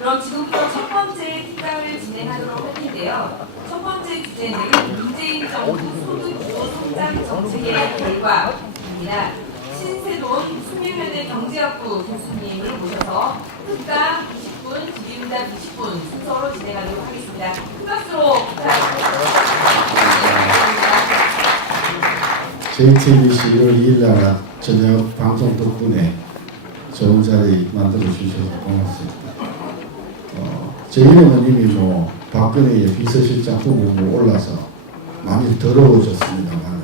그럼 지금부터 첫 번째 특강을 진행하도록 할 텐데요. 첫 번째 주제는 문재인 정부 소득주도 성장 정책의 결과입니다. 신세돈 숙명여대 경제학부 교수님을 모셔서 특강 20분, 질의응답 20분 순서로 진행하도록 하겠습니다. 큰 박수로 부탁드립니다. JTBC 1월 2일날 저녁 방송 덕분에 좋은 자리 만들어 주셔서 고맙습니다. 제 이름은 이미 박근혜의 비서실장 후보로 올라서 많이 더러워졌습니다만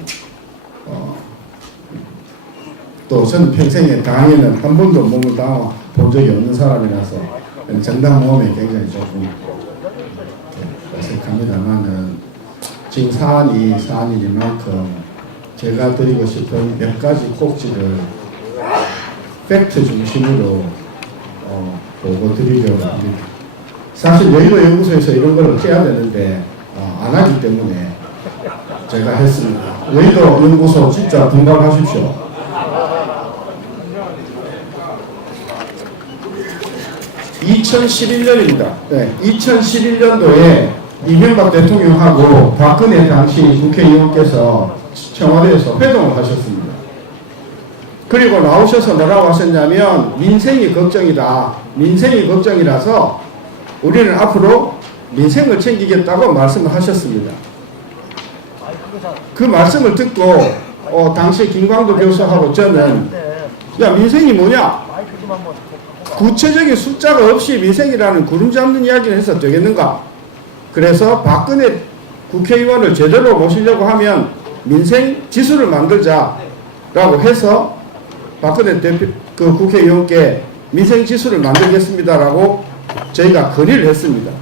또 저는 평생에 당에는 한 번도 몸을 담아본 적이 없는 사람이라서 정당 모험에 굉장히 조금 어색합니다만은 지금 사안이니만큼 제가 드리고 싶은 몇 가지 꼭지를 팩트 중심으로 보고 드리려고 합니다. 사실 여의도 연구소에서 이런 걸 해야 되는데 안 하기 때문에 제가 했습니다. 여의도 연구소 진짜 분발하십시오. (2011년입니다) 네, 2011년도에 이명박 대통령하고 박근혜 당시 국회의원께서 청와대에서 회동을 하셨습니다. 그리고 나오셔서 뭐라고 하셨냐면 민생이 걱정이다. 민생이 걱정이라서 우리는 앞으로 민생을 챙기겠다고 말씀을 하셨습니다. 그 말씀을 듣고 당시 김광도 교수하고 저는 야 민생이 뭐냐? 구체적인 숫자가 없이 민생이라는 구름 잡는 이야기를 해서 되겠는가? 그래서 박근혜 국회의원을 제대로 모시려고 하면 민생 지수를 만들자라고 해서 박근혜 국회의원께 민생 지수를 만들겠습니다라고 저희가 건의를 했습니다.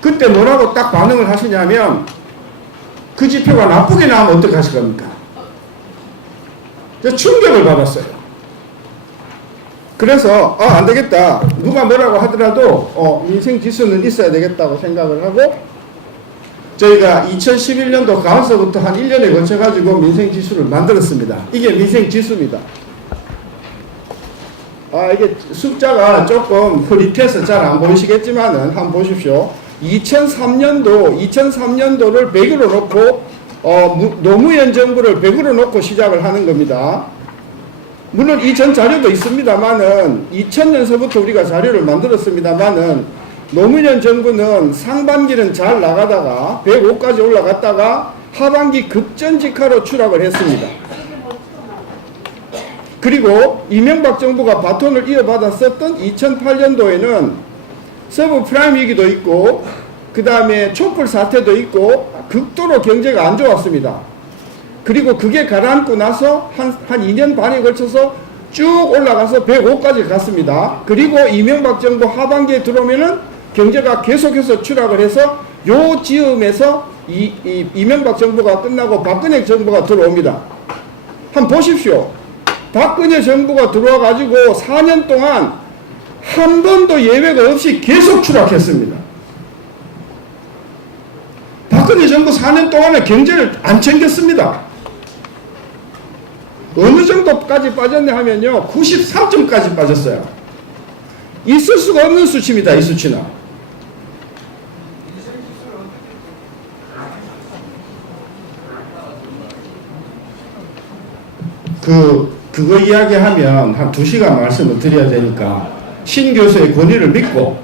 그때 뭐라고 딱 반응을 하시냐면 그 지표가 나쁘게 나오면 어떡하실 겁니까? 충격을 받았어요. 그래서 안 되겠다. 누가 뭐라고 하더라도 민생 지수는 있어야 되겠다고 생각을 하고 저희가 2011년도 가을서부터 한 1년에 걸쳐가지고 민생 지수를 만들었습니다. 이게 민생 지수입니다. 이게 숫자가 조금 흐릿해서 잘 안 보이시겠지만은 한번 보십시오. 2003년도를 100으로 놓고 노무현 정부를 100으로 놓고 시작을 하는 겁니다. 물론 이전 자료도 있습니다만은 2000년서부터 우리가 자료를 만들었습니다만은 노무현 정부는 상반기는 잘 나가다가 105까지 올라갔다가 하반기 급전직하로 추락을 했습니다. 그리고 이명박 정부가 바톤을 이어받았었던 2008년도에는 서브프라임 위기도 있고 그 다음에 촛불 사태도 있고 극도로 경제가 안 좋았습니다. 그리고 그게 가라앉고 나서 한 2년 반에 걸쳐서 쭉 올라가서 105까지 갔습니다. 그리고 이명박 정부 하반기에 들어오면은 경제가 계속해서 추락을 해서 요 즈음에서 이명박 정부가 끝나고 박근혜 정부가 들어옵니다. 한번 보십시오. 박근혜 정부가 들어와 가지고 4년 동안 한 번도 예외가 없이 계속 추락했습니다. 박근혜 정부 4년 동안에 경제를 안 챙겼습니다. 어느 정도까지 빠졌냐 하면요 93점까지 빠졌어요. 있을 수가 없는 수치입니다. 이 수치는. 그거 이야기하면 한 2시간 말씀을 드려야 되니까 신 교수의 권위를 믿고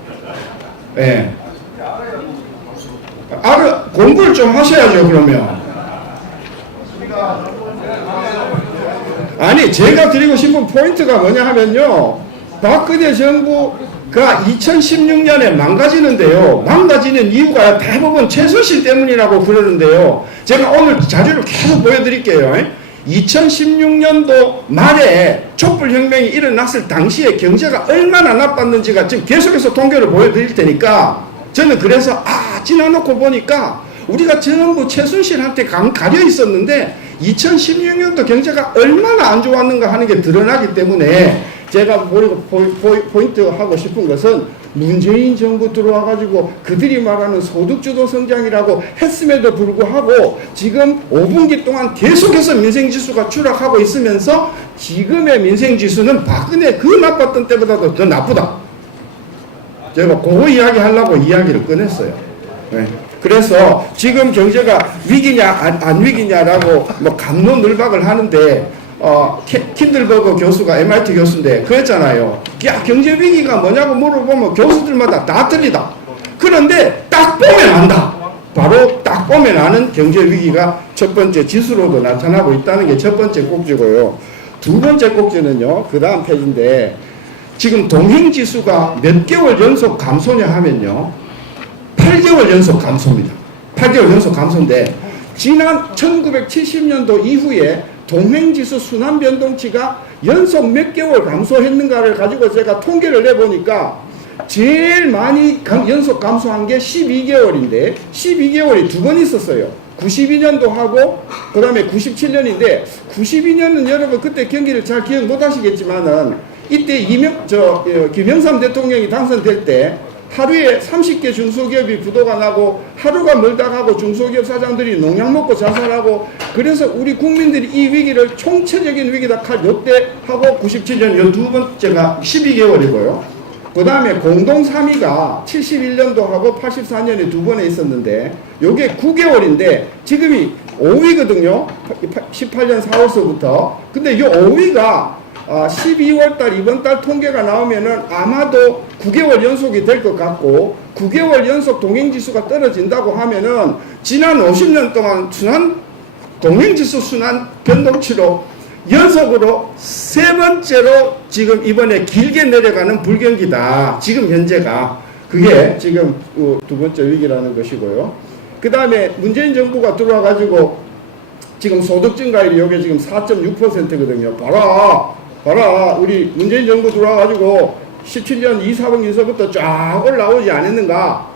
공부를 좀 하셔야죠. 그러면 아니 제가 드리고 싶은 포인트가 뭐냐 하면요 박근혜 정부가 2016년에 망가지는데요 망가지는 이유가 대부분 최순실 때문이라고 그러는데요 제가 오늘 자료를 계속 보여드릴게요. 2016년도 말에 촛불혁명이 일어났을 당시에 경제가 얼마나 나빴는지가 지금 계속해서 통계를 보여드릴 테니까 저는 그래서 지나놓고 보니까 우리가 전부 최순실한테 가려 있었는데 2016년도 경제가 얼마나 안 좋았는가 하는 게 드러나기 때문에 제가 포인트 하고 싶은 것은 문재인 정부 들어와가지고 그들이 말하는 소득주도 성장이라고 했음에도 불구하고 지금 5분기 동안 계속해서 민생지수가 추락하고 있으면서 지금의 민생지수는 박근혜 그 나빴던 때보다도 더 나쁘다. 제가 그거 이야기 하려고 이야기를 꺼냈어요. 네. 그래서 지금 경제가 위기냐 안 위기냐라고 뭐 갑론을박을 하는데 킨들버거 교수가 MIT 교수인데 그랬잖아요. 야, 경제 위기가 뭐냐고 물어보면 교수들마다 다 틀리다. 그런데 딱 보면 안다. 바로 딱 보면 아는 경제 위기가 첫 번째 지수로도 나타나고 있다는 게 첫 번째 꼭지고요. 두 번째 꼭지는요. 그 다음 페이지인데 지금 동행지수가 몇 개월 연속 감소냐 하면요. 8개월 연속 감소입니다. 8개월 연속 감소인데 지난 1970년도 이후에 동행지수 순환변동치가 연속 몇 개월 감소했는가를 가지고 제가 통계를 내보니까 제일 많이 연속 감소한 게 12개월인데 12개월이 두 번 있었어요. 92년도하고 그 다음에 97년인데 92년은 여러분 그때 경기를 잘 기억 못 하시겠지만은 이때 김영삼 대통령이 당선될 때 하루에 30개 중소기업이 부도가 나고 하루가 멀다 하고 중소기업 사장들이 농약 먹고 자살하고 그래서 우리 국민들이 이 위기를 총체적인 위기다 칼 요때 하고 97년 요 두 번째가 12개월이고요. 그 다음에 공동 3위가 71년도하고 84년에 두 번에 있었는데 요게 9개월인데 지금이 5위거든요. 18년 4월서부터. 근데 요 5위가 12월달 이번 달 통계가 나오면은 아마도 9개월 연속이 될 것 같고 9개월 연속 동행지수가 떨어진다고 하면은 지난 50년 동안 동행지수 순환 변동치로 연속으로 세 번째로 지금 이번에 길게 내려가는 불경기다. 지금 현재가 그게 지금 두 번째 위기라는 것이고요. 그 다음에 문재인 정부가 들어와가지고 지금 소득 증가율이 여기 지금 4.6%거든요. 봐라 우리 문재인 정부 들어와가지고 17년 2, 4분기서부터 쫙 올라오지 않았는가?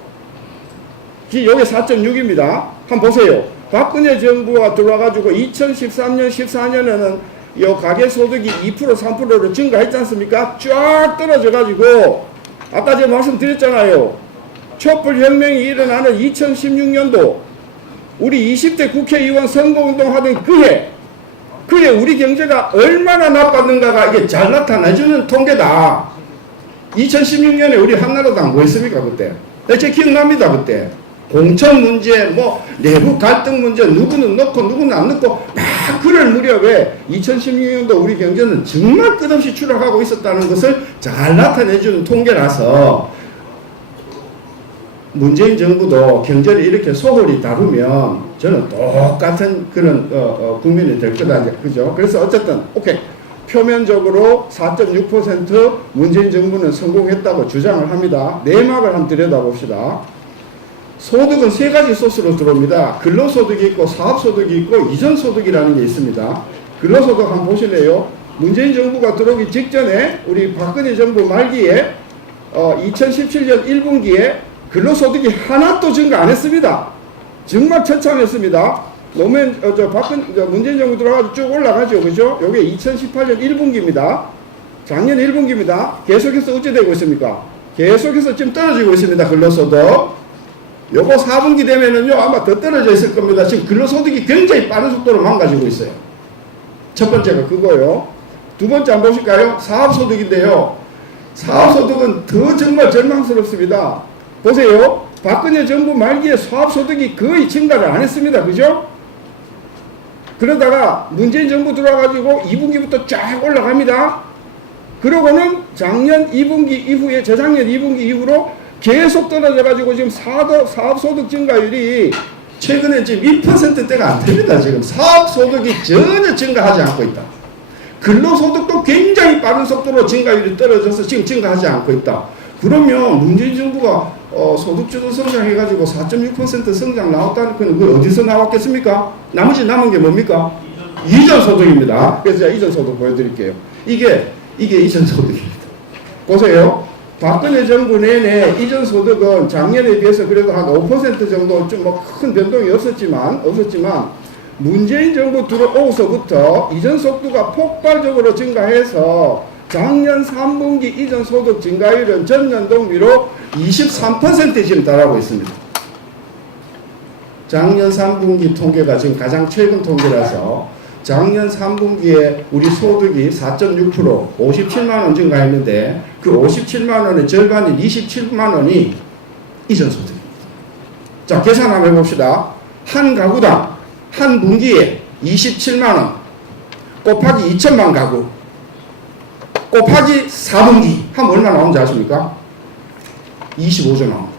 여기 4.6입니다. 한번 보세요. 박근혜 정부가 들어와가지고 2013년 14년에는 이 가계소득이 2% 3%로 증가했지 않습니까? 쫙 떨어져가지고 아까 제가 말씀드렸잖아요. 촛불혁명이 일어나는 2016년도 우리 20대 국회의원 선거운동 하던 그해 우리 경제가 얼마나 나빴는가가 이게 잘 나타내주는 통계다. 2016년에 우리 한나라당 뭐 했습니까 그때? 제 기억납니다 그때. 공천 문제, 뭐 내부 갈등 문제, 누구는 넣고 누구는 안 넣고 막 그럴 무렵에 2016년도 우리 경제는 정말 끝없이 추락하고 있었다는 것을 잘 나타내주는 통계라서 문재인 정부도 경제를 이렇게 소홀히 다루면 저는 똑같은 그런 국민이 될 거다. 그죠? 그래서 어쨌든 오케이. 표면적으로 4.6% 문재인 정부는 성공했다고 주장을 합니다. 내막을 한번 들여다봅시다. 소득은 세 가지 소스로 들어옵니다. 근로소득이 있고 사업소득이 있고 이전소득이라는 게 있습니다. 근로소득 한번 보실래요? 문재인 정부가 들어오기 직전에 우리 박근혜 정부 말기에 2017년 1분기에 근로소득이 하나도 증가 안 했습니다. 정말 처참했습니다. 문재인 정부 들어가서 쭉 올라가죠. 그죠? 요게 2018년 1분기입니다. 작년 1분기입니다. 계속해서 어찌 되고 있습니까? 계속해서 지금 떨어지고 있습니다. 근로소득. 요거 4분기 되면은요, 아마 더 떨어져 있을 겁니다. 지금 근로소득이 굉장히 빠른 속도로 망가지고 있어요. 첫 번째가 그거요. 두 번째 한번 보실까요? 사업소득인데요. 사업소득은 더 정말 절망스럽습니다. 보세요. 박근혜 정부 말기에 사업소득이 거의 증가를 안 했습니다. 그죠? 그러다가 문재인 정부 들어와가지고 2분기부터 쫙 올라갑니다. 그러고는 작년 2분기 이후에, 재작년 2분기 이후로 계속 떨어져가지고 지금 사업소득 증가율이 최근에 지금 1%대가 안 됩니다. 지금 사업소득이 전혀 증가하지 않고 있다. 근로소득도 굉장히 빠른 속도로 증가율이 떨어져서 지금 증가하지 않고 있다. 그러면 문재인 정부가 소득주도 성장해가지고 4.6% 성장 나왔다는 건 그 어디서 나왔겠습니까? 나머지 남은 게 뭡니까? 이전소득입니다. 그래서 제가 이전소득 보여드릴게요. 이게 이전소득입니다. 보세요. 박근혜 정부 내내 이전소득은 작년에 비해서 그래도 한 5% 정도 좀 뭐 큰 변동이 없었지만 문재인 정부 들어오서부터 이전소득가 폭발적으로 증가해서 작년 3분기 이전 소득 증가율은 전년 동기로 23% 지금 달하고 있습니다. 작년 3분기 통계가 지금 가장 최근 통계라서 작년 3분기에 우리 소득이 4.6% 57만 원 증가했는데 그 57만 원의 절반인 27만 원이 이전 소득입니다. 자, 계산 한번 해봅시다. 한 가구당 한 분기에 27만 원 곱하기 2천만 가구 곱하기 4분기 하면 얼마 나오는지 아십니까? 25조 나옵니다.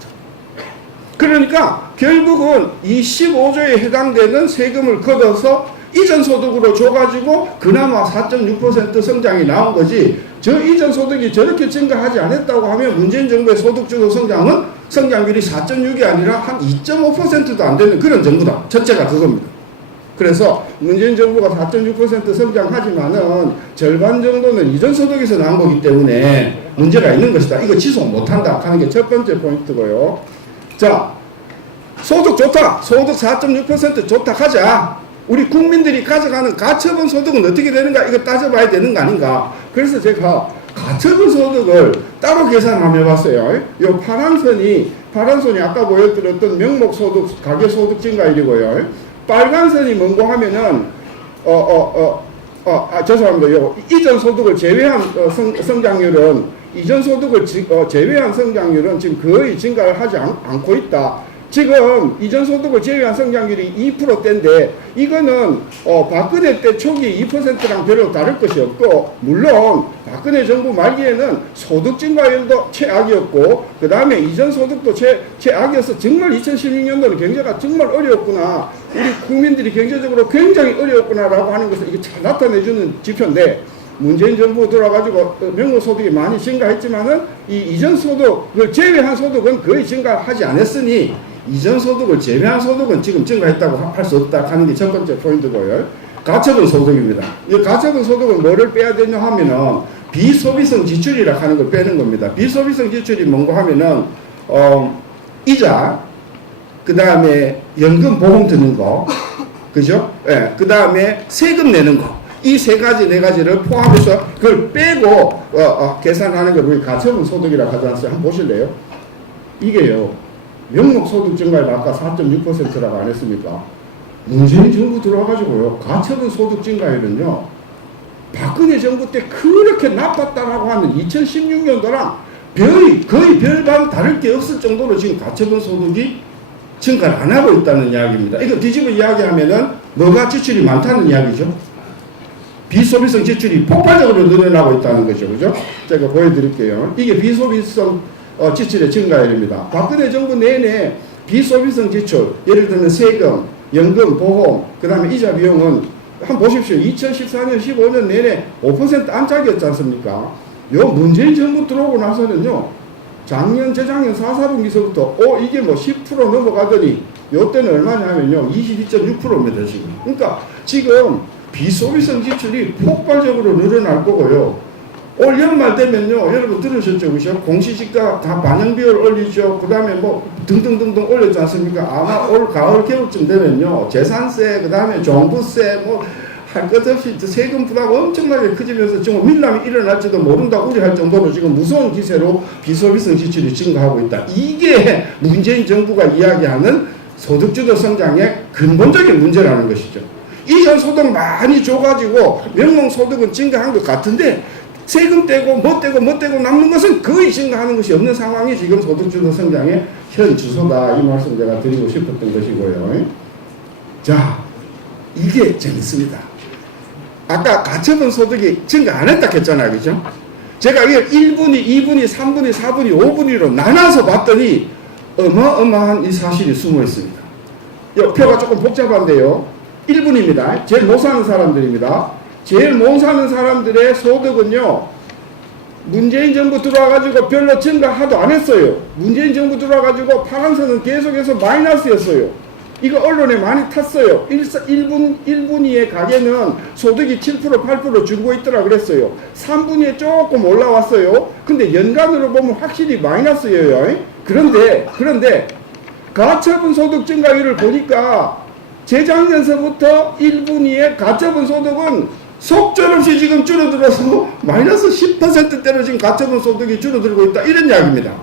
그러니까 결국은 25조에 해당되는 세금을 걷어서 이전 소득으로 줘가지고 그나마 4.6% 성장이 나온 거지, 저 이전 소득이 저렇게 증가하지 않았다고 하면 문재인 정부의 소득주도 성장은 성장률이 4.6이 아니라 한 2.5%도 안 되는 그런 정부다. 첫째가 그겁니다. 그래서 문재인 정부가 4.6% 성장하지만은 절반 정도는 이전 소득에서 나온 거기 때문에 문제가 있는 것이다. 이거 지속 못한다 하는 게 첫 번째 포인트고요. 자, 소득 좋다. 소득 4.6% 좋다 하자. 우리 국민들이 가져가는 가처분 소득은 어떻게 되는가, 이거 따져봐야 되는 거 아닌가. 그래서 제가 가처분 소득을 따로 계산 한번 해봤어요. 요 파란 선이 아까 보여드렸던 명목 소득, 가계 소득 증가율이고요. 빨간 선이 뭔고 하면은 죄송합니다. 요 이전 소득을 제외한 성장률은, 이전 소득을 제외한 성장률은 지금 거의 증가를 하지 않고 있다. 지금 이전 소득을 제외한 성장률이 2%대인데 이거는 박근혜 때 초기 2%랑 별로 다를 것이 없고, 물론 박근혜 정부 말기에는 소득 증가율도 최악이었고 그 다음에 이전 소득도 최악이어서 정말 2016년도는 경제가 정말 어려웠구나, 우리 국민들이 경제적으로 굉장히 어려웠구나라고 하는 것을 이게 잘 나타내주는 지표인데, 문재인 정부 들어가지고 명목소득이 많이 증가했지만은 이 이전 소득을 제외한 소득은 거의 증가하지 않았으니 이전 소득을 제외한 소득은 지금 증가했다고 할 수 없다 하는 게 첫 번째 포인트고요. 가처분 소득입니다. 이 가처분 소득은 뭐를 빼야 되냐 하면은 비소비성 지출이라 하는 걸 빼는 겁니다. 비소비성 지출이 뭔가 하면은 이자, 그 다음에 연금 보험 드는 거, 그죠? 예, 그 다음에 세금 내는 거. 이 세 가지, 네 가지를 포함해서 그걸 빼고 계산하는 걸 우리 가처분 소득이라고 하지 않았어요? 한번 보실래요? 이게요, 명목소득 증가율 아까 4.6%라고 안 했습니까? 문재인 정부 들어와가지고요, 가처분 소득 증가율은요, 박근혜 정부 때 그렇게 나빴다라고 하는 2016년도랑 거의 별반 다를 게 없을 정도로 지금 가처분 소득이 증가를 안 하고 있다는 이야기입니다. 이거 뒤집어 이야기하면은 뭐가 지출이 많다는 이야기죠. 비소비성 지출이 폭발적으로 늘어나고 있다는 거죠. 그죠? 제가 보여드릴게요. 이게 비소비성 지출의 증가율입니다. 박근혜 정부 내내 비소비성 지출, 예를 들면 세금, 연금, 보험, 그 다음에 이자 비용은 한번 보십시오. 2014년, 15년 내내 5% 안짝이었지 않습니까? 요 문재인 정부 들어오고 나서는요, 작년, 재작년 4, 4분기서부터 이게 뭐 10% 넘어가더니 요때는 얼마냐면요, 22.6%입니다, 지금. 그러니까 지금 비소비성 지출이 폭발적으로 늘어날 거고요. 올 연말 되면요, 여러분 들으셨죠, 그죠? 공시지가 다 반영 비율 올리죠. 그 다음에 뭐 등등등등 올렸지 않습니까? 아마 올 가을 겨울쯤 되면요, 재산세, 그 다음에 종부세, 뭐 할 것 없이 세금 부담이 엄청나게 커지면서 지금 밀람이 일어날지도 모른다 우려할 정도로 지금 무서운 기세로 비소비성 지출이 증가하고 있다. 이게 문재인 정부가 이야기하는 소득주도 성장의 근본적인 문제라는 것이죠. 이전 소득 많이 줘가지고 명목소득은 증가한 것 같은데 세금 떼고 뭐 떼고 남는 것은 거의 증가하는 것이 없는 상황이 지금 소득주도 성장의 현 주소다. 이 말씀 제가 드리고 싶었던 것이고요. 자, 이게 재밌습니다. 아까 가처분 소득이 증가 안 했다 했잖아요. 그죠? 제가 이걸 1분위, 2분위, 3분위, 4분위, 5분위로 나눠서 봤더니 어마어마한 이 사실이 숨어 있습니다. 이 표가 조금 복잡한데요. 1분입니다. 제일 못 사는 사람들입니다. 제일 못 사는 사람들의 소득은요, 문재인 정부 들어와가지고 별로 증가 하도 안 했어요. 문재인 정부 들어와가지고 파란선은 계속해서 마이너스였어요. 이거 언론에 많이 탔어요. 1분위의 가계는 소득이 7%, 8% 줄고 있더라 그랬어요. 3분위에 조금 올라왔어요. 근데 연간으로 보면 확실히 마이너스예요. 그런데 가처분 소득 증가율을 보니까 재작년서부터 1분위의 가처분 소득은 속절없이 지금 줄어들어서 마이너스 10%대로 지금 가처분 소득이 줄어들고 있다. 이런 이야기입니다.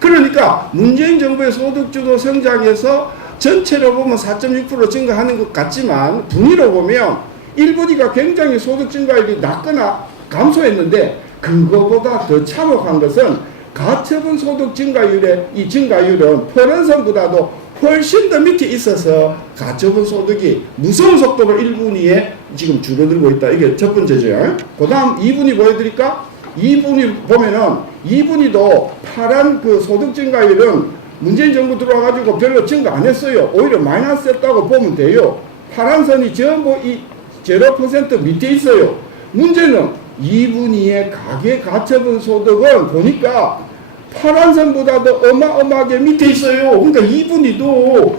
그러니까 문재인 정부의 소득주도 성장에서 전체로 보면 4.6% 증가하는 것 같지만 분위로 보면 1분위가 굉장히 소득 증가율이 낮거나 감소했는데 그거보다 더 참혹한 것은 가처분 소득 증가율의 이 증가율은 퍼런선보다도 훨씬 더 밑에 있어서 가처분 소득이 무서운 속도로 1분위에 지금 줄어들고 있다. 이게 첫 번째죠. 그 다음 2분위 보여드릴까? 2분위 보면은 2분위도 파란 그 소득 증가율은 문재인 정부 들어와가지고 별로 증가 안 했어요. 오히려 마이너스 했다고 보면 돼요. 파란 선이 전부 이 0% 밑에 있어요. 문제는 2분위의 가계 가처분 소득은 보니까 파란 선보다도 어마어마하게 밑에 있어요. 그러니까 2분위도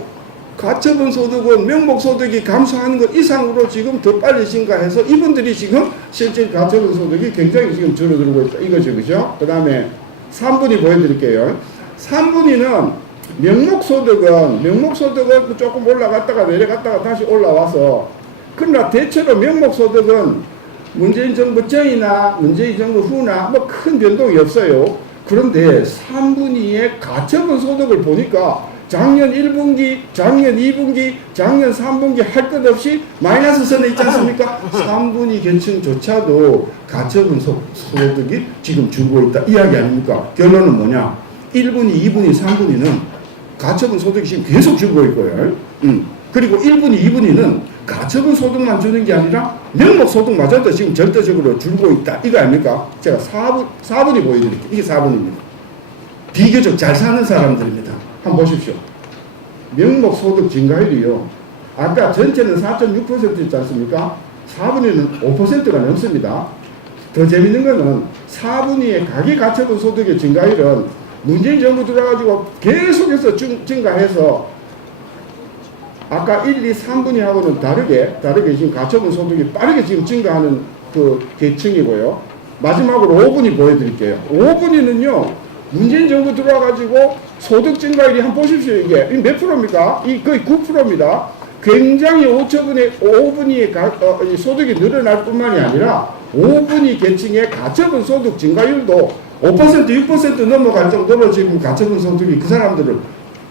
가처분 소득은 명목 소득이 감소하는 것 이상으로 지금 더 빨리 증가해서 이분들이 지금 실질 가처분 소득이 굉장히 지금 줄어들고 있다. 이거죠. 그죠? 그 다음에 3분위 보여드릴게요. 3분위는 명목 소득은 조금 올라갔다가 내려갔다가 다시 올라와서 그러나 대체로 명목 소득은 문재인 정부 전이나 문재인 정부 후나 뭐 큰 변동이 없어요. 그런데 3분위의 가처분 소득을 보니까 작년 1분기, 작년 2분기, 작년 3분기 할 것 없이 마이너스 선에 있지 않습니까? 3분위 계층조차도 가처분 소득이 지금 줄고 있다. 이야기 아닙니까? 결론은 뭐냐? 1분위, 2분위, 3분위는 가처분 소득이 지금 계속 줄고 있고요. 그리고 1분위, 2분위는 가처분 소득만 주는 게 아니라 명목 소득마저도 지금 절대적으로 줄고 있다. 이거 아닙니까? 제가 4분위 보여드릴게요. 이게 4분위입니다. 비교적 잘 사는 사람들입니다. 한번 보십시오. 명목 소득 증가율이요. 아까 전체는 4.6%였지 않습니까? 4분위는 5%가 넘습니다. 더 재밌는 거는 4분위의 가계 가처분 소득의 증가율은 문재인 정부 들어가지고 계속해서 증가해서 아까 1, 2, 3분위하고는 다르게 지금 가처분 소득이 빠르게 지금 증가하는 그 계층이고요. 마지막으로 5분위 보여드릴게요. 5분위는요, 문재인 정부 들어와가지고 소득 증가율이 한번 보십시오. 이게 몇 프로입니까? 이 거의 9%입니다. 굉장히 5분위의 소득이 늘어날 뿐만이 아니라 5분위 계층의 가처분 소득 증가율도 5%, 6% 넘어갈 정도로 지금 가처분 소득이 그 사람들을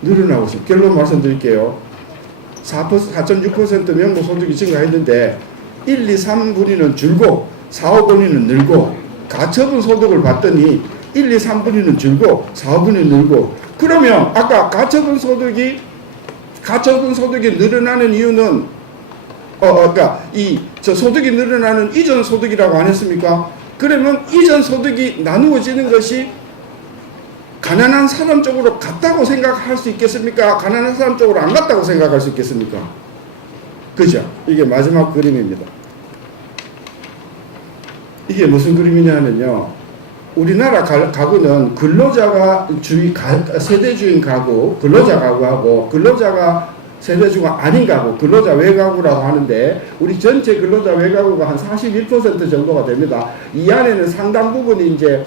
늘어나고 있습니다. 결론 말씀드릴게요. 4.6% 명목 소득이 증가했는데 1, 2, 3분위는 줄고 4, 5분위는 늘고 가처분 소득을 봤더니 1, 2, 3분위는 줄고 4, 5분위는 늘고 그러면 아까 가처분 소득이 늘어나는 이유는 그러니까 소득이 늘어나는 이전 소득이라고 안 했습니까? 그러면 이전 소득이 나누어지는 것이 가난한 사람 쪽으로 갔다고 생각할 수 있겠습니까? 가난한 사람 쪽으로 안 갔다고 생각할 수 있겠습니까? 그죠? 이게 마지막 그림입니다. 이게 무슨 그림이냐면요. 우리나라 가구는 근로자가 세대주인 가구, 근로자 가구하고 근로자가 세대주가 아닌 가구, 근로자 외가구라고 하는데 우리 전체 근로자 외가구가 한 41% 정도가 됩니다. 이 안에는 상당 부분이 이제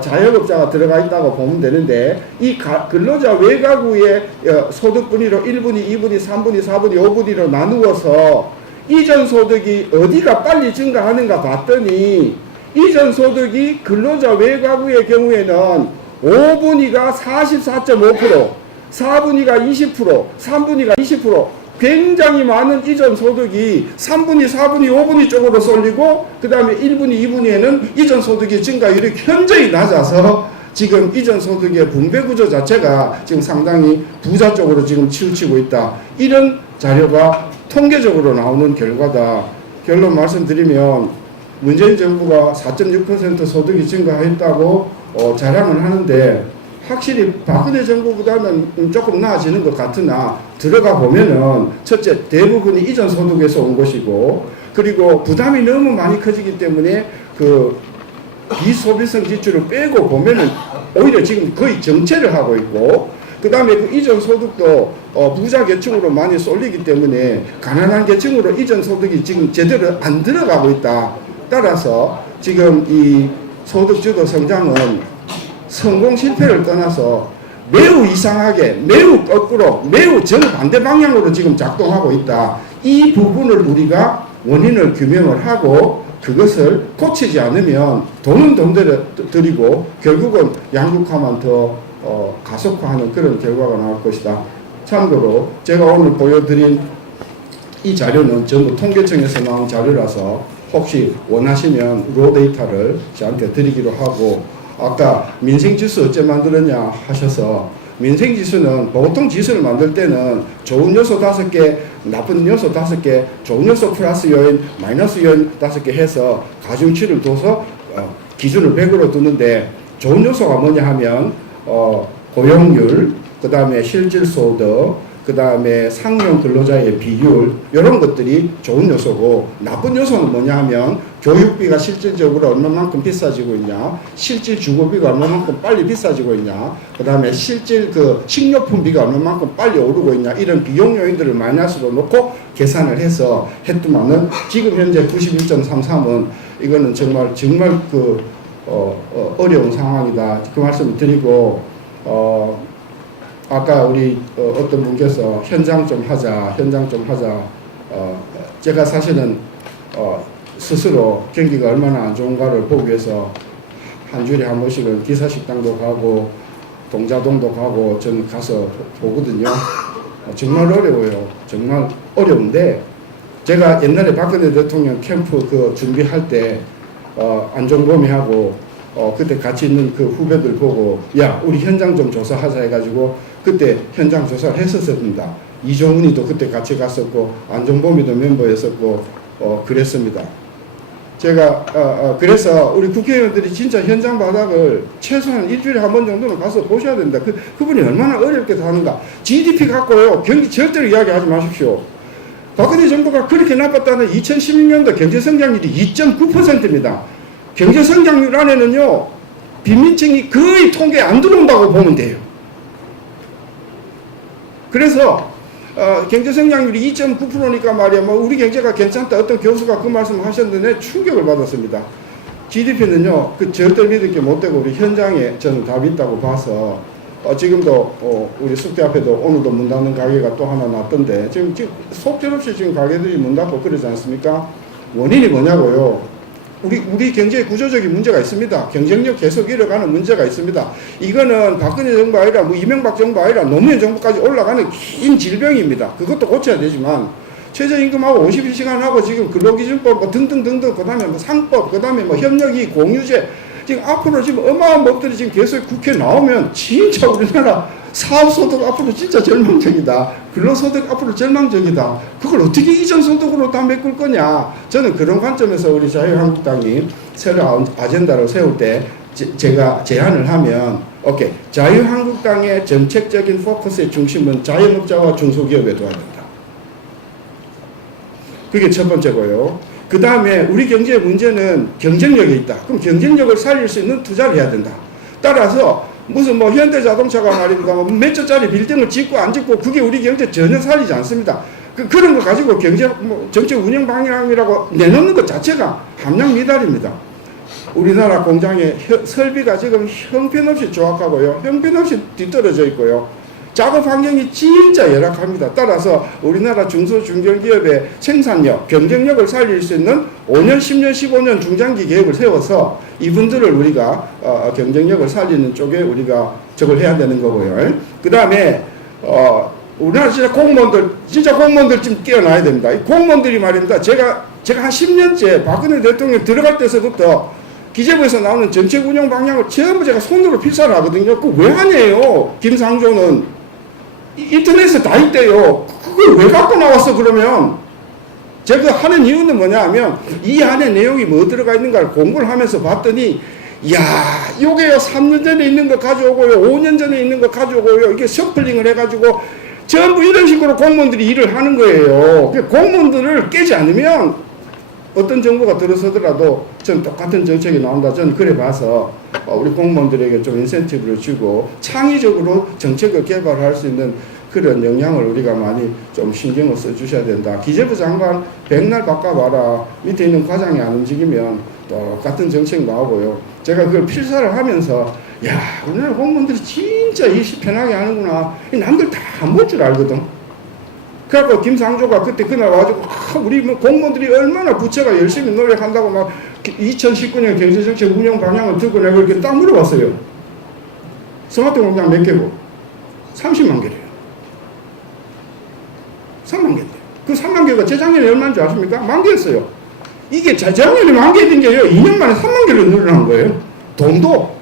자영업자가 들어가 있다고 보면 되는데 이 근로자 외가구의 소득 분위로 1분위, 2분위, 3분위, 4분위, 5분위로 나누어서 이전 소득이 어디가 빨리 증가하는가 봤더니 이전 소득이 근로자 외가구의 경우에는 5분위가 44.5%, 4분위가 20%, 3분위가 20%, 굉장히 많은 이전 소득이 3분위, 4분위, 5분위 쪽으로 쏠리고 그 다음에 1분위, 2분위에는 이전 소득의 증가율이 현저히 낮아서 지금 이전 소득의 분배 구조 자체가 지금 상당히 부자 쪽으로 지금 치우치고 있다. 이런 자료가 통계적으로 나오는 결과다. 결론 말씀드리면 문재인 정부가 4.6% 소득이 증가했다고 자랑을 하는데 확실히 박근혜 정부보다는 조금 나아지는 것 같으나 들어가 보면은 첫째 대부분이 이전 소득에서 온 것이고 그리고 부담이 너무 많이 커지기 때문에 그 비소비성 지출을 빼고 보면은 오히려 지금 거의 정체를 하고 있고 그 다음에 그 이전 소득도 부자 계층으로 많이 쏠리기 때문에 가난한 계층으로 이전 소득이 지금 제대로 안 들어가고 있다. 따라서 지금 이 소득주도 성장은 성공 실패를 떠나서 매우 이상하게 매우 거꾸로 매우 정반대 방향으로 지금 작동하고 있다. 이 부분을 우리가 원인을 규명을 하고 그것을 고치지 않으면 돈은 돈 들이고 결국은 양극화만 더 가속화하는 그런 결과가 나올 것이다. 참고로 제가 오늘 보여드린 이 자료는 전부 통계청에서 나온 자료라서 혹시 원하시면 로 데이터를 저한테 드리기로 하고, 아까 민생지수 어째 만들었냐 하셔서, 민생지수는 보통 지수를 만들 때는 좋은 요소 5개, 나쁜 요소 5개, 좋은 요소 플러스 요인, 마이너스 요인 5개 해서 가중치를 둬서 기준을 100으로 두는데, 좋은 요소가 뭐냐 하면 고용률, 그 다음에 실질소득, 그 다음에 상용 근로자의 비율, 이런 것들이 좋은 요소고, 나쁜 요소는 뭐냐 하면 교육비가 실질적으로 얼마만큼 비싸지고 있냐, 실질 주거비가 얼마만큼 빨리 비싸지고 있냐, 그 다음에 실질 그 식료품비가 얼마만큼 빨리 오르고 있냐, 이런 비용 요인들을 마이너스로 놓고 계산을 해서 했더만은 지금 현재 91.33은 이거는 정말 그 어려운 상황이다, 그 말씀을 드리고, 아까 우리 어떤 분께서 현장 좀 하자. 제가 사실은 스스로 경기가 얼마나 안 좋은가를 보기 위해서 한 주일에 한 번씩은 기사식당도 가고 동자동도 가고 저는 가서 보거든요. 정말 어려워요. 정말 어려운데, 제가 옛날에 박근혜 대통령 캠프 그 준비할 때 안종범이하고 그때 같이 있는 그 후배들 보고, 야, 우리 현장 좀 조사하자 해가지고 그때 현장 조사를 했었습니다. 이종훈이도 그때 같이 갔었고 안종범이도 멤버였었고 그랬습니다. 제가 그래서 우리 국회의원들이 진짜 현장 바닥을 최소한 일주일에 한 번 정도는 가서 보셔야 된다. 그분이 얼마나 어렵게 사는가. GDP 갖고요 경기 절대로 이야기하지 마십시오. 박근혜 정부가 그렇게 나빴다는 2016년도 경제성장률이 2.9%입니다. 경제성장률 안에는요 빈민층이 거의 통계에 안 들어온다고 보면 돼요. 그래서 경제성장률이 2.9%니까 말이야, 뭐 우리 경제가 괜찮다, 어떤 교수가 그 말씀을 하셨는데 충격을 받았습니다. GDP는요 그 절대 믿을 게 못 되고, 우리 현장에 저는 답이 있다고 봐서 지금도 우리 숙대 앞에도 오늘도 문 닫는 가게가 또 하나 났던데, 지금 속절없이 지금 가게들이 문 닫고 그러지 않습니까? 원인이 뭐냐고요? 우리 경제에 구조적인 문제가 있습니다. 경쟁력 계속 잃어가는 문제가 있습니다. 이거는 박근혜 정부 아니라 뭐 이명박 정부 아니라 노무현 정부까지 올라가는 긴 질병입니다. 그것도 고쳐야 되지만, 최저임금하고 51시간하고 지금 근로기준법 뭐 등등등등, 그 다음에 뭐 상법, 그 다음에 뭐 협력이 공유제, 지금 앞으로 지금 어마어마한 법들이 지금 계속 국회에 나오면 진짜 우리나라 사업소득 앞으로 진짜 절망적이다. 근로소득 앞으로 절망적이다. 그걸 어떻게 이전 소득으로 다 메꿀 거냐. 저는 그런 관점에서 우리 자유한국당이 새로 아젠다를 세울 때 제가 제안을 하면, 오케이, 자유한국당의 정책적인 포커스의 중심은 자영업자와 중소기업에 둬야 된다. 그게 첫 번째고요. 그 다음에 우리 경제의 문제는 경쟁력이 있다. 그럼 경쟁력을 살릴 수 있는 투자를 해야 된다. 따라서 무슨 뭐 현대자동차가 말입니다. 몇 조짜리 빌딩을 짓고 안 짓고 그게 우리 경제 전혀 살리지 않습니다. 그런 거 가지고 경제 정책 운영 방향이라고 내놓는 것 자체가 함량 미달입니다. 우리나라 공장의 설비가 지금 형편없이 조악하고요, 형편없이 뒤떨어져 있고요, 작업 환경이 진짜 열악합니다. 따라서 우리나라 중소 중견기업의 생산력, 경쟁력을 살릴 수 있는 5년, 10년, 15년 중장기 계획을 세워서 이분들을 우리가 경쟁력을 살리는 쪽에 우리가 저걸 해야 되는 거고요. 그 다음에 우리나라 진짜 공무원들 좀 깨어나야 됩니다. 이 공무원들이 말입니다. 제가 한 10년째 박근혜 대통령 들어갈 때서부터 기재부에서 나오는 정책 운영 방향을 전부 제가 손으로 필사를 하거든요. 그거 왜 하냐요? 김상조는 인터넷에 다 있대요. 그걸 왜 갖고 나왔어 그러면? 제가 하는 이유는 뭐냐 하면, 이 안에 내용이 뭐 들어가 있는가를 공부를 하면서 봤더니, 야, 요게요 3년 전에 있는 거 가져오고요, 5년 전에 있는 거 가져오고요, 이게 셔플링을 해가지고 전부 이런 식으로 공무원들이 일을 하는 거예요. 공무원들을 깨지 않으면 어떤 정부가 들어서더라도 전 똑같은 정책이 나온다. 저는 그래 봐서 우리 공무원들에게 좀 인센티브를 주고 창의적으로 정책을 개발할 수 있는 그런 영향을 우리가 많이 좀 신경을 써주셔야 된다. 기재부 장관 백날 바꿔봐라. 밑에 있는 과장이 안 움직이면 똑같은 정책 나오고요. 제가 그걸 필사를 하면서, 야, 우리나라 공무원들이 진짜 일시 편하게 하는구나. 남들 다 안 볼 줄 알거든. 그래갖고 김상조가 그때 그날 와가지고 우리 뭐 공무원들이 얼마나 부처가 열심히 노력한다고 막 2019년 경제정책 운영 방향을 듣고 내가 이렇게 딱 물어봤어요. 스마트 공장 몇 개고? 30만 개래요. 3만 개인데. 그 3만 개가 재작년에 얼마인 줄 아십니까? 만 개였어요. 이게 재작년에 만 개 된 게요. 2년 만에 3만 개로 늘어난 거예요. 돈도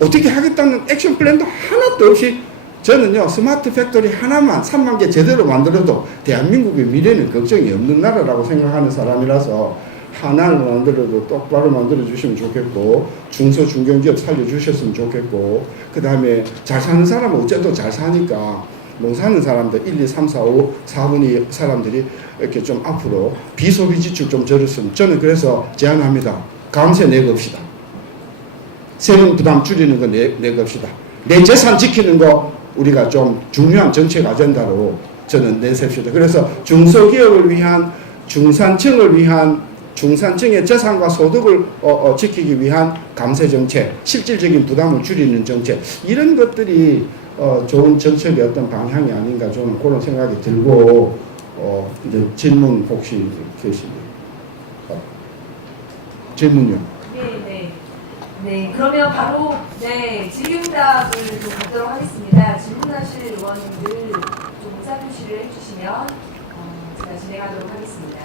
어떻게 하겠다는 액션 플랜도 하나도 없이 저는요, 스마트 팩토리 하나만 3만 개 제대로 만들어도 대한민국의 미래는 걱정이 없는 나라라고 생각하는 사람이라서 하나를 만들어도 똑바로 만들어 주시면 좋겠고, 중소 중견기업 살려주셨으면 좋겠고, 그 다음에 잘 사는 사람은 어쨌든 잘 사니까 못 사는 사람들 1, 2, 3, 4, 5, 4분위 사람들이 이렇게 좀 앞으로 비소비 지출 좀 줄였으면, 저는 그래서 제안합니다. 감세 내겁시다. 세금 부담 줄이는 거 내겁시다. 내 재산 지키는 거 우리가 좀 중요한 정책 아젠다로 저는 내셉시다. 그래서 중소기업을 위한, 중산층을 위한, 중산층의 재산과 소득을 지키기 위한 감세 정책, 실질적인 부담을 줄이는 정책, 이런 것들이 좋은 정책의 어떤 방향이 아닌가 저는 그런 생각이 들고, 이제 질문 혹시 계십니까? 질문요. 네, 그러면 바로 질의응답을 좀 갖도록 하겠습니다. 질문하실 의원님들 좀 의사표시를 해주시면 제가 진행하도록 하겠습니다.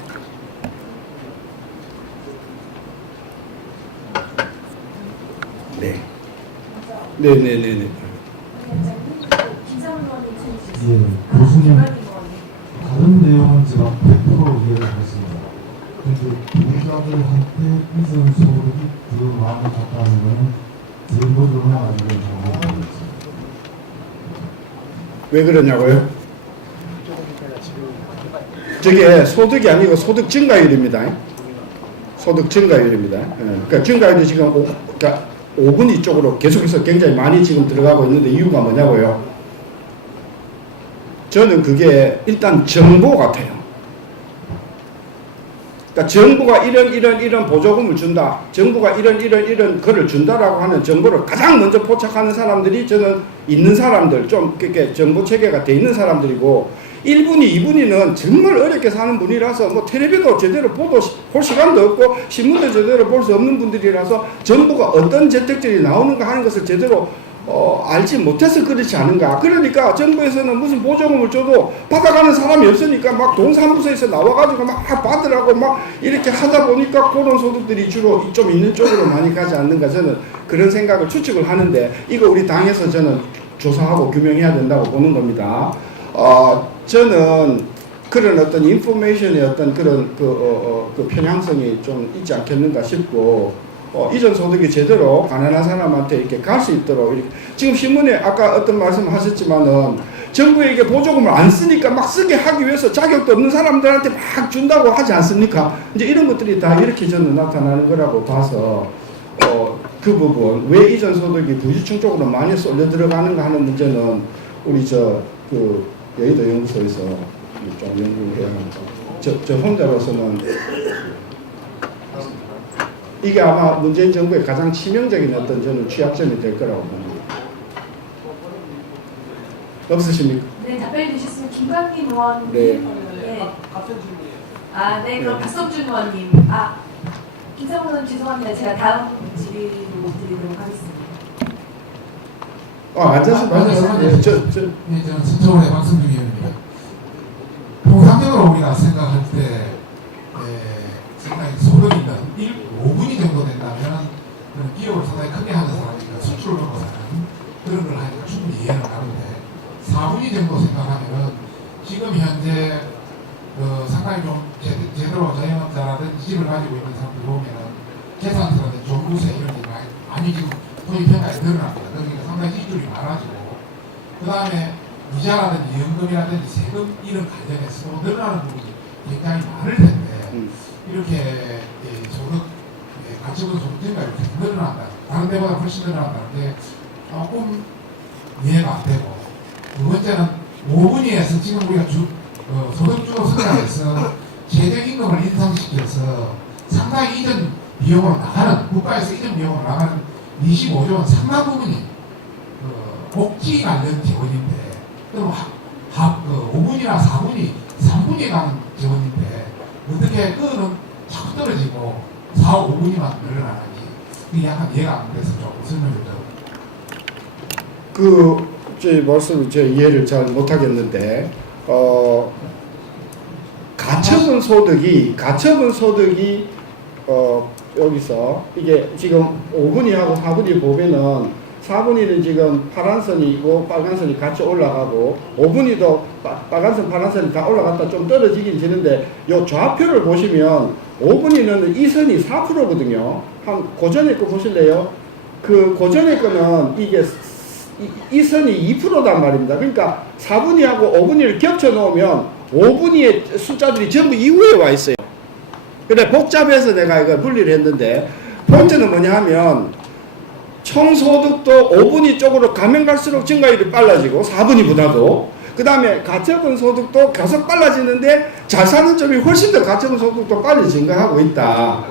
네. 네네네네. 김상훈 의원님 예, 교수님 다른 내용은 제가 100% 이해를 하겠습니다. 그런데 보호자들한테 이전 소득이 더 많이 갔다는 것은 제보들은 아니고 모르겠습니다. 왜 그러냐고요? 저게 소득이 아니고 소득 증가율입니다. 소득 증가율입니다. 그러니까 증가율이 지금 그러니까 5분위 쪽으로 계속해서 굉장히 많이 지금 들어가고 있는데 이유가 뭐냐고요? 저는 그게 일단 정보 같아요. 그러니까 정부가 이런 보조금을 준다. 정부가 이런 거를 준다라고 하는 정보를 가장 먼저 포착하는 사람들이 저는 있는 사람들, 좀 그렇게 정보 체계가 돼 있는 사람들이고, 1분위, 2분위는 정말 어렵게 사는 분이라서 뭐 텔레비도 제대로 볼 시간도 없고 신문도 제대로 볼 수 없는 분들이라서 정부가 어떤 재택들이 나오는가 하는 것을 제대로 알지 못해서 그렇지 않은가. 그러니까 정부에서는 무슨 보조금을 줘도 받아가는 사람이 없으니까 막 동사무소에서 나와가지고 막 받으라고 막 이렇게 하다 보니까 그런 소득들이 주로 좀 있는 쪽으로 많이 가지 않는가. 저는 그런 생각을 추측을 하는데, 이거 우리 당에서 저는 조사하고 규명해야 된다고 보는 겁니다. 저는 그런 어떤 인포메이션의 어떤 그런 그 편향성이 좀 있지 않겠는가 싶고, 이전 소득이 제대로 가난한 사람한테 이렇게 갈 수 있도록, 이렇게 지금 신문에 아까 어떤 말씀 하셨지만은 정부에게 보조금을 안 쓰니까 막 쓰게 하기 위해서 자격도 없는 사람들한테 막 준다고 하지 않습니까? 이제 이런 것들이 다 이렇게 저는 나타나는 거라고 봐서, 그 부분 왜 이전 소득이 부유층 쪽으로 많이 쏠려 들어가는가 하는 문제는 우리 여의도 연구소에서 좀 연구를 해야 합니다. 저 혼자로서는 이게 아마 문재인 정부의 가장 치명적인 어떤 저는 취약점이 될 거라고 봅니다. 없으십니까? 네, 답변해 주셨으면 김광민 의원님. 네. 같은 질문이에요. 네, 그럼 박성준 의원님. 김상훈 의원 죄송합니다. 제가 다음 질의로 드리도록 하겠습니다. 앉아서 말씀하세요. 네, 저는 신청원의 박성준 의원입니다. 통상적으로 우리가 생각할 때 상당히 소득이 5분위 정도 된다면 기업을 상당히 크게 하는 사람이니까 수출을 놓고 사는 그런 걸 하니까 충분히 이해는 가는데, 4분위 정도 생각하면은 지금 현재 상당히 좀 제대로 자영업자라든지 집을 가지고 있는 사람들 보면은 재산세라든지 종부세 이런 게 많이 지금 소득평가에 늘어납니다. 그러니까 상당히 지출이 많아지고, 그 다음에 이자라든지 연금이라든지 세금 이런 관련해서 늘어나는 부분이 굉장히 많을 텐데, 이렇게 소득, 가치분 소득 증가 이렇게 늘어난다. 다른 데보다 훨씬 늘어난다는 게 조금 이해가 안 되고, 두 번째는 5분위에서 지금 우리가 소득주도 성장해서 최저임금을 인상시켜서 상당히 이전 비용으로 나가는, 국가에서 이전 비용으로 나가는 25조 원 상당 부분이 복지 관련 재원인데, 그럼 5분이나 4분이 3분이 가는 지원인데 어떻게 그거는 자꾸 떨어지고 4, 5분이만 늘어나는지 그게 약간 이해가 안 돼서 좀 설명을 좀. 제 말씀을 제 이해를 잘 못하겠는데, 가처분 소득이, 여기서, 이게 지금 5분위하고 4분위 보면은, 4분위는 지금 파란선이고 빨간선이 같이 올라가고, 5분위도 빨간선, 파란선이 다 올라갔다 좀 떨어지긴 지는데, 요 좌표를 보시면, 5분위는 이 선이 4%거든요. 한, 고전에 거 보실래요? 그 고전에 거는 이게 이 선이 2%단 말입니다. 그러니까 4분위하고 5분위를 겹쳐 놓으면 5분위의 숫자들이 전부 이후에 와 있어요. 그래 복잡해서 내가 이걸 분리를 했는데, 포인트는 뭐냐 하면 총소득도 5분위 쪽으로 가면 갈수록 증가율이 빨라지고 4분위보다도, 그 다음에 가처분 소득도 계속 빨라지는데 잘 사는 쪽이 훨씬 더 가처분 소득도 빨리 증가하고 있다.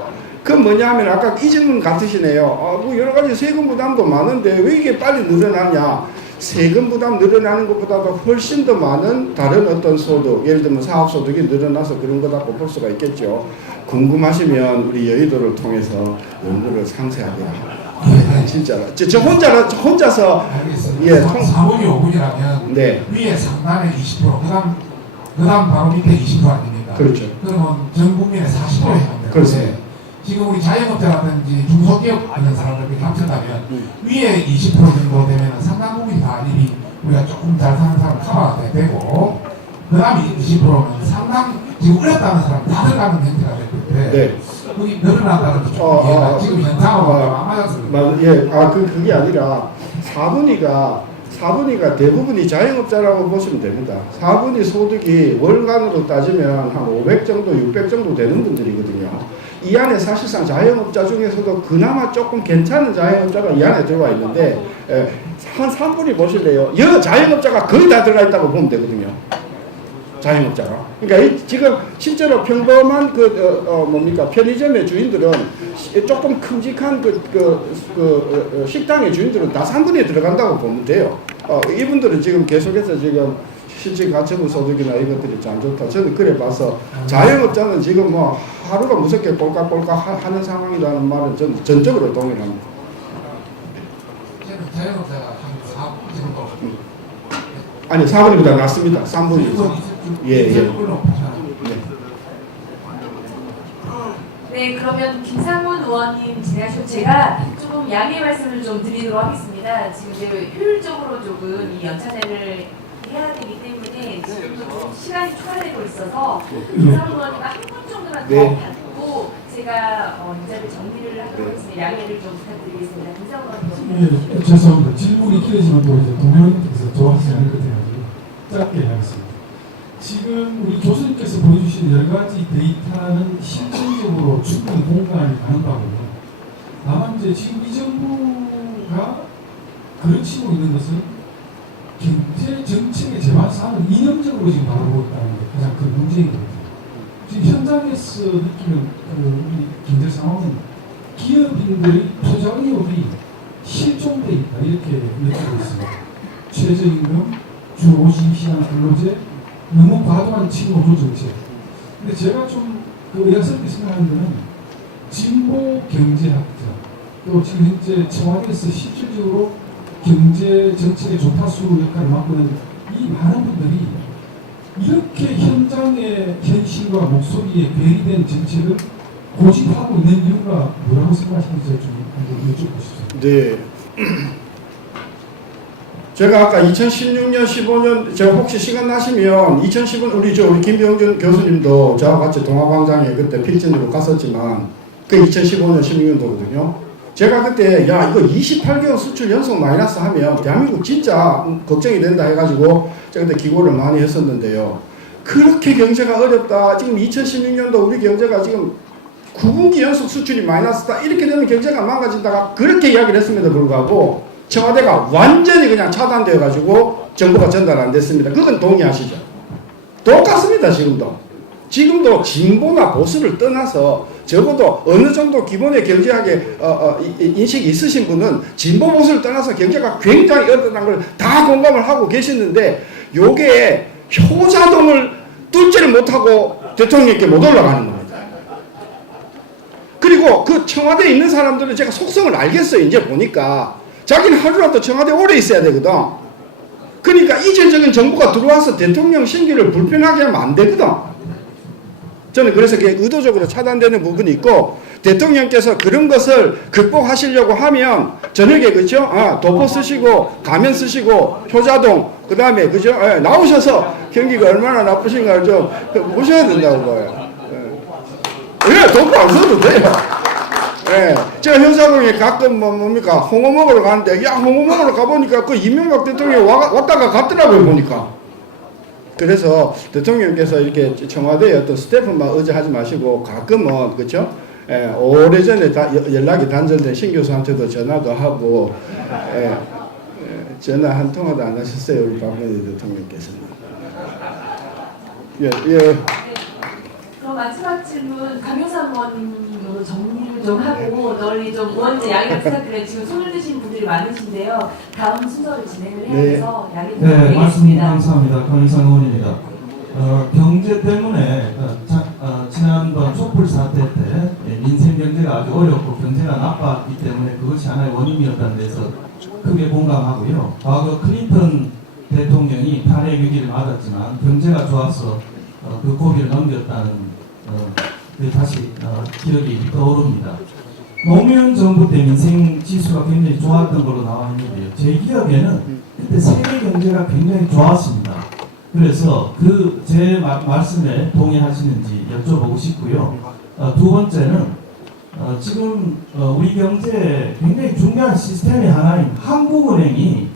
그건 뭐냐 하면 아까 이 질문 같으시네요. 뭐 여러 가지 세금 부담도 많은데 왜 이게 빨리 늘어나냐. 세금 부담 늘어나는 것보다도 훨씬 더 많은 다른 어떤 소득, 예를 들면 사업소득이 늘어나서 그런 거라고 볼 수가 있겠죠. 궁금하시면 우리 여의도를 통해서 연구를 상세하게 진짜로. 저 혼자서 알겠습니다. 예, 4분위, 5분위라면 네. 위에 상단에 20%, 그다음 바로 밑에 20% 아닙니까? 그렇죠. 그러면 전 국민의 40% 해야 합니다. 그렇습니다. 지금 우리 자영업자라든지 중소기업 하는 사람들이 합쳐다면 위에 20% 정도 되면 상당 부분이 다 이미 우리가 조금 잘 사는 사람 커버가 되고, 그 다음에 20%면 상당 지금 어렵다는 사람 다 들어가는 형태가 될 텐데 네. 거기 늘어난다는 게 조금 이해가 지금 현상하고 안 맞았습니다. 예, 그게 아니라 4분위가 대부분이 자영업자라고 보시면 됩니다. 4분위 소득이 월간으로 따지면 한 500 정도, 600 정도 되는 분들이거든요. 이 안에 사실상 자영업자 중에서도 그나마 조금 괜찮은 자영업자가 이 안에 들어와 있는데, 한 3분위 보실래요? 여러 자영업자가 거의 다 들어가 있다고 보면 되거든요. 자영업자가. 그러니까 지금 실제로 평범한 편의점의 주인들은 조금 큼직한 식당의 주인들은 다 3분위에 들어간다고 보면 돼요. 이분들은 지금 계속해서 지금 실제 가처분 소득이나 이것들이 참 좋다. 저는 그래 봐서 자영업자는 지금 뭐 하루가 무섭게 꼴깍꼴깍 하는 상황이라는 말은 저는 전적으로 동의합니다. 저는 자영업자가 한 4분 정도. 아니 4분위보다 낫습니다. 3분위. 예. 네, 그러면 김상훈 의원님 진행하시고 제가 조금 양해 말씀을 좀 드리도록 하겠습니다. 지금 이제 효율적으로 조금 이 연찬회를 해야 되기 때문에 지금도 좀 시간이 초과되고 있어서 김상훈 의원님 한 분 정도만 더 네. 받고 제가 인자를 정리를 하도록 하겠습니다. 양해를 좀 부탁드리겠습니다. 김상훈 의원님. 예, 죄송합니다. 질문이 길어지면 또 이제 동료님께서 좋아하시지 않을 것 같아가지고 짧게 하겠습니다. 지금 우리 교수님께서 보여주신 여러 가지 데이터는 실질적으로 충분히 공감이 가는 바고요. 다만 이제 지금 이 정부가 그르치고 있는 것은 경제 정책의 제반 사안을 이념적으로 지금 바라보고 있다는 게 가장 큰 문제이거든요. 지금 현장에서 느끼는 우리 경제 상황은 기업인들의 투자 의욕이 실종돼 있다 이렇게 느끼고 있습니다. 최저임금, 주 52시간 근로제, 너무 과도한 칭호조 정책. 근데 제가 좀 의아스럽게 생각하는 거는 진보 경제학자, 또 지금 현재 청와대에서 실질적으로 경제 정책의 조타수 역할을 맡고 있는 이 많은 분들이 이렇게 현장의 현실과 목소리에 괴리된 정책을 고집하고 있는 이유가 뭐라고 생각하시는지 좀 여쭙고 싶습니다. 네. 제가 아까 2016년, 15년, 제가 혹시 시간 나시면 2015년 우리 김병준 교수님도 저와 같이 동아광장에 그때 필진으로 갔었지만 그 2015년, 16년도거든요. 제가 그때 야 이거 28개월 수출 연속 마이너스 하면 대한민국 진짜 걱정이 된다 해가지고 제가 그때 기고를 많이 했었는데요. 그렇게 경제가 어렵다. 지금 2016년도 우리 경제가 지금 9분기 연속 수출이 마이너스다. 이렇게 되면 경제가 망가진다가 그렇게 이야기를 했음에도 불구하고 청와대가 완전히 그냥 차단되어가지고 정보가 전달 안 됐습니다. 그건 동의하시죠? 똑같습니다. 지금도 진보나 보수를 떠나서 적어도 어느 정도 기본의 경제학의 인식이 있으신 분은 진보 보수를 떠나서 경제가 굉장히 어렵다는 걸 다 공감을 하고 계시는데 요게 효자동을 뚫지를 못하고 대통령께 못 올라가는 겁니다. 그리고 그 청와대에 있는 사람들은 제가 속성을 알겠어요. 이제 보니까 자기는 하루라도 청와대에 오래 있어야 되거든. 그러니까 이전적인 정부가 들어와서 대통령 심기를 불편하게 하면 안 되거든. 저는 그래서 그게 의도적으로 차단되는 부분이 있고, 대통령께서 그런 것을 극복하시려고 하면 저녁에 그죠? 도포 쓰시고 가면 쓰시고 효자동 그 다음에 그죠? 나오셔서 경기가 얼마나 나쁘신가를 좀 보셔야 된다고 봐요. 왜 도포 안 써도 돼요? 예, 제가 효자동에 가끔 뭡니까 홍어 먹으러 가는데, 야 홍어 먹으러 가보니까 그 이명박 대통령이 왔다가 갔더라고요 보니까. 그래서 대통령께서 이렇게 청와대에 어떤 스태프만 의지하지 마시고 가끔은 그렇죠? 예, 오래전에 연락이 단절된 신 교수한테도 전화도 하고, 전화 한 통화도 안 하셨어요 우리 박근혜 대통령께서는. 예. 그럼 마지막 질문 강효상 의원님으로 정리를 좀 하고 널리 좀 의원제 양해 부탁드려요. 지금 손을 드신 분들이 많으신데요. 다음 순서를 진행을 해야 해서 양해 네, 말씀 부탁드리겠습니다. 감사합니다. 강희상 의원입니다. 경제 때문에 지난번 촛불 사태 때 민생 경제가 아주 어렵고 경제가 나빴기 때문에 그것이 하나의 원인이었다는 데서 크게 공감하고요. 과거 클린턴 대통령이 탄핵 위기를 맞았지만 경제가 좋아서 그 고비를 넘겼다는 다시 기억이 떠오릅니다. 노무현 정부 때 민생 지수가 굉장히 좋았던 걸로 나와 있는데요. 제 기억에는 그때 세계 경제가 굉장히 좋았습니다. 그래서 제 말씀에 동의하시는지 여쭤보고 싶고요. 두 번째는 지금 우리 경제에 굉장히 중요한 시스템의 하나인 한국은행이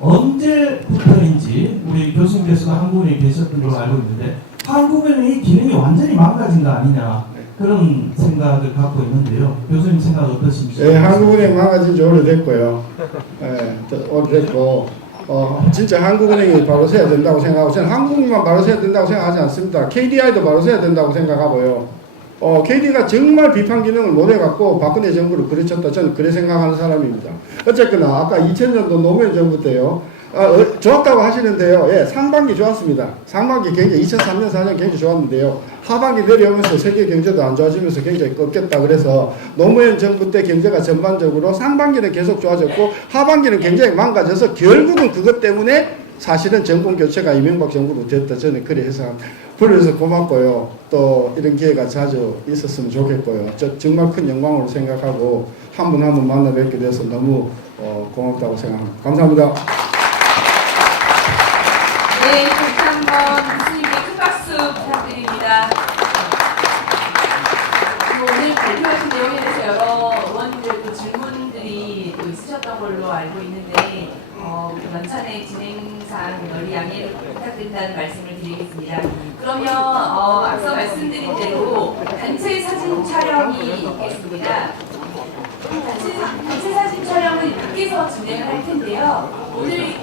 언제부터인지 우리 교수님께서도 한국은행에 계셨던 걸로 알고 있는데 한국은행의 기능이 완전히 망가진 거 아니냐 그런 생각을 갖고 있는데요. 교수님 생각 어떠신지? 예, 한국은행 망가진 지 오래됐고요. 오래됐고 진짜 한국은행이 바로 서야 된다고 생각하고, 저는 한국만 바로 서야 된다고 생각하지 않습니다. KDI도 바로 서야 된다고 생각하고요. KD가 정말 비판 기능을 못 해갖고 박근혜 정부를 그르쳤다. 저는 그래 생각하는 사람입니다. 어쨌거나 아까 2000년도 노무현 정부 때요. 좋았다고 하시는데요. 예, 상반기 좋았습니다. 상반기 굉장히 2003년 4년 굉장히 좋았는데요. 하반기 내려오면서 세계 경제도 안 좋아지면서 굉장히 꺾였다. 그래서 노무현 정부 때 경제가 전반적으로 상반기는 계속 좋아졌고 하반기는 굉장히 망가져서 결국은 그것 때문에 사실은 정권 교체가 이명박 정부로 됐다. 저는 그래 해석합니다. 불러서 고맙고요. 또 이런 기회가 자주 있었으면 좋겠고요. 정말 큰 영광으로 생각하고 한 분 한 분 만나 뵙게 돼서 너무 고맙다고 생각합니다. 감사합니다. 네, 다시 한번 교수님께 큰 박수 부탁드립니다. 오늘 발표하신 내용에 대해서 여러 의원님들 또 질문들이 또 있으셨던 걸로 알고 있는데 연찬의 진행상 널리 양해를 부탁드린다는 말씀을 드리겠습니다. 그러면 앞서 말씀드린 대로 단체 사진 촬영이 있겠습니다. 단체 사진 촬영은 밖에서 진행을 할 텐데요. 오늘